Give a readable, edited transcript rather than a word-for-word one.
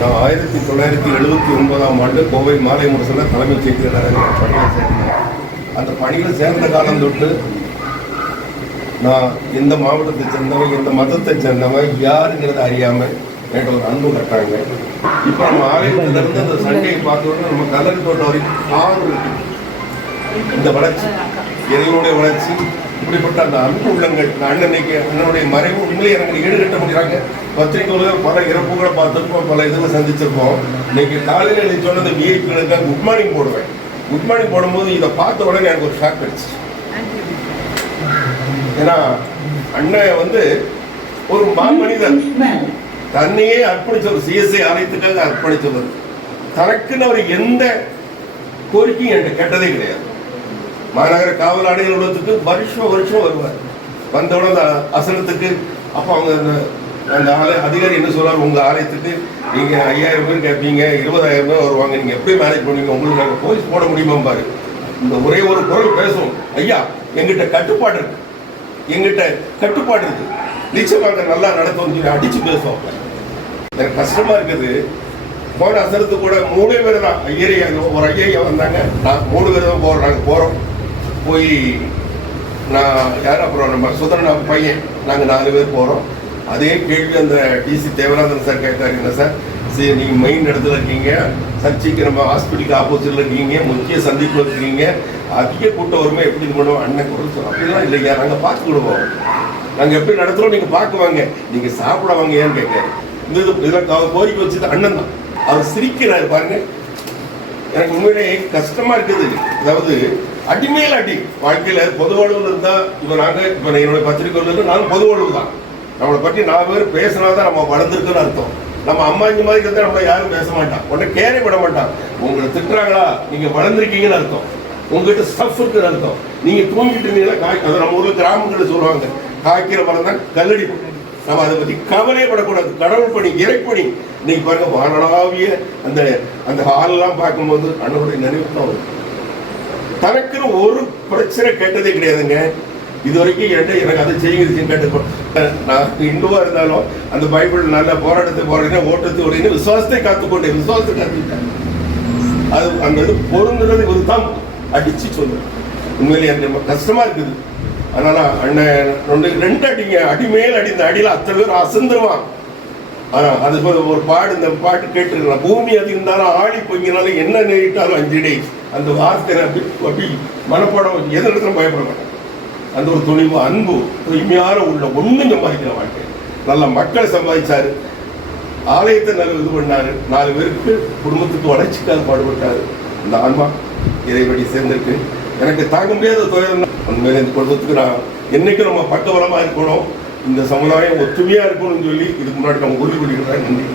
நான் 1979 கோவை மாலை முரசில் தலைமைச் செயலாளராக பணியில் சேர்ந்தேன். அந்த பணியில் சேர்ந்த காலம் தொட்டு நான் எந்த மாவட்டத்தை சேர்ந்தவன், எந்த மதத்தை சேர்ந்தவன், யாருங்கிறத அறியாமல் என்கிட்ட ஒரு அன்பு கட்டாங்க. இப்போ நம்ம ஆலயத்திலிருந்து அந்த சண்டையை பார்த்தோன்னா நம்ம கல்லறி தோட்டம் வரைக்கும் ஆறு இந்த வளர்ச்சி, இறைவனுடைய வளர்ச்சி, இப்படிப்பட்ட அந்த அன்பு உள்ளங்கள். அண்ணனுக்கு அண்ணனுடைய மறைவு உண்மையை எனக்கு ஈடு கட்ட முடியாங்க. பத்திரிகையில் பல இறப்புகளை பார்த்துருப்போம், பல இதில் சந்திச்சிருப்போம். இன்னைக்கு காலையில் நீ சொன்னது விஐபிகளுக்காக குட் மார்னிங் போடுவேன். குட் மார்னிங் போடும்போது இதை பார்த்த உடனே எனக்கு ஒரு ஷாக் அடிச்சு. ஏன்னா அண்ணன் ஒரு மாமனிதன், தன்னையே அர்ப்பணிச்ச ஒரு சிஎஸ்ஐ ஆலயத்துக்காக அர்ப்பணிச்சவர். தனக்குன்னு அவர் எந்த கோரிக்கையும் என்கிட்ட கேட்டதே கிடையாது. மாநகர காவல் ஆணையர்களுக்கு வருஷம் வருவார். வந்தவுடனே அந்த அசனத்துக்கு அப்போ அவங்க அந்த அதிகாரி என்ன சொல்றாரு, உங்க ஆலயத்துக்கு நீங்க 5000 பேர் கேட்பீங்க, 20,000 பேர் வருவாங்க, நீங்க எப்படி மேனேஜ் பண்ணுவீங்க, உங்களுக்கு நாங்கள் போலீஸ் போட முடியுமா பாரு. இந்த ஒரே ஒரு குரல் பேசும், ஐயா எங்கிட்ட கட்டுப்பாடு இருக்கு, எங்கிட்ட கட்டுப்பாடு இருக்கு, நிச்சயமாக நல்லா நடத்தும் சொல்லி அடிச்சு பேசுவோம். எனக்கு கஷ்டமா இருக்குது. போன அசனத்து கூட 3 பேர் தான் ஒரு ஐயா வந்தாங்க. நான் 3 பேர் தான் போகிறோம். நாங்கள் போகிறோம். போய் நான் யார் அப்புறம் நம்ம சுதரன் பையன், நாங்கள் 4 பேர் போகிறோம். அதே கேள்வி அந்த டிசி தேவராதன் சார் கேட்டார். என்ன சார், சரி நீங்கள் மெயின் இடத்துல இருக்கீங்க, சர்ச்சைக்கு நம்ம ஹாஸ்பிட்டலுக்கு ஆப்போசிட்டில் இருக்கீங்க, முக்கிய சந்திப்பு இருக்கிறீங்க, அதிக கூட்டம் வருமே, எப்படி இது பண்ணுவோம்? அண்ணன் கொடுத்தோம். அப்படிலாம் இல்லையா, நாங்கள் பார்த்துக்கிடுவோம், நாங்கள் எப்படி நடத்துகிறோம், நீங்கள் பார்க்குவாங்க, நீங்கள் சாப்பிட வாங்க ஏன்னு கேட்காரு. இதெல்லாம் கோரிக்கை வச்சுட்டு அண்ணன் தான் அவர் சிரிக்கிறாரு பாருங்க. எனக்கு உண்மையிலே கஷ்டமா இருக்குது. அதாவது அடிமையில் அடி வாழ்க்கையில பொது வாழ்வில் இருந்தா இப்போ என்னோட பத்திரிகை நானும் பொது வாழ்வு தான். நம்மளை பற்றி 4 பேர் பேசினாதான் நம்ம வளர்ந்துருக்குன்னு அர்த்தம். நம்ம அம்மா இந்த மாதிரி இருந்தால் நம்மளை யாரும் பேச மாட்டான், உடனே கேரே விட மாட்டான். உங்களை திட்டுறாங்களா, நீங்க வளர்ந்துருக்கீங்கன்னு அர்த்தம், உங்ககிட்ட ஸ்டஃப் இருக்குன்னு அர்த்தம். நீங்க தூங்கிட்டு இருந்தீங்கன்னா அதை நம்ம ஊர்ல கிராமங்களில் சொல்லுவாங்க, காய்க்கிற மரம் தான் கல்லடி. நம்ம அதை பற்றி கவலைப்படக்கூடாது. கடவுள் பணி, இறைப்பணி. இன்னைக்கு பாருங்க, வானளாவிய அந்த அந்த ஹாலெல்லாம் பார்க்கும்போது அண்ணனுடைய நினைவு தான் வரும். தனக்குன்னு ஒரு பிரச்சனை கேட்டதே கிடையாதுங்க இது வரைக்கும். எனக்கு அதை செய்யுங்க கேட்டுக்கணும். நான் இந்துவா இருந்தாலும் அந்த பைபிள் நல்ல போராட்டத்தை போறீங்கன்னா ஓட்டத்தை ஓடுறீங்க, விசுவாசத்தை காத்துக்கொண்டேன், விசுவாசத்தை காத்துக்கிட்டேன். அது அந்த இது பொருந்துறது ஒரு தான் அடிச்சு சொல்லுவேன். உண்மையிலே எனக்கு கஷ்டமா இருக்குது. அதனால அண்ணன் 2 அடிங்க, அடிமேல் அடி. இந்த அடியில் அத்தனை பேர் அசந்துருவான். அது ஒரு இந்த பாட்டு கேட்டுருக்கலாம். பூமி அது இருந்தாலும் ஆடி பொங்கினாலும் என்ன நேரிட்டாலும் 5 அடி. அந்த வார்த்தை அப்படி மனப்பாடம் எந்த இடத்துல பயப்பட மாட்டேன். அந்த ஒரு துணிவு, அன்பு, தூய்மையான உள்ள ஒன்றும் சம்பாதிக்கிற வாழ்க்கை. நல்ல மக்களை சம்பாதிச்சாரு, ஆலயத்தை நல்ல இது பண்ணாரு, 4 பேருக்கு குடும்பத்துக்கு வளர்ச்சிக்காக பாடுபட்டாரு. இந்த ஆன்மா இறைவடி சேர்ந்திருக்கு. எனக்கு தாங்க முடியாத துயரம். உண்மையில இந்த குடும்பத்துக்கு நான் என்னைக்கும் நம்ம பக்கபலமாக இருக்கணும், இந்த சமுதாயம் ஒற்றுமையாக இருக்கணும்னு சொல்லி இதுக்கு முன்னாடி நம்ம உறுதி பண்ணிக்கிறேன். நன்றி.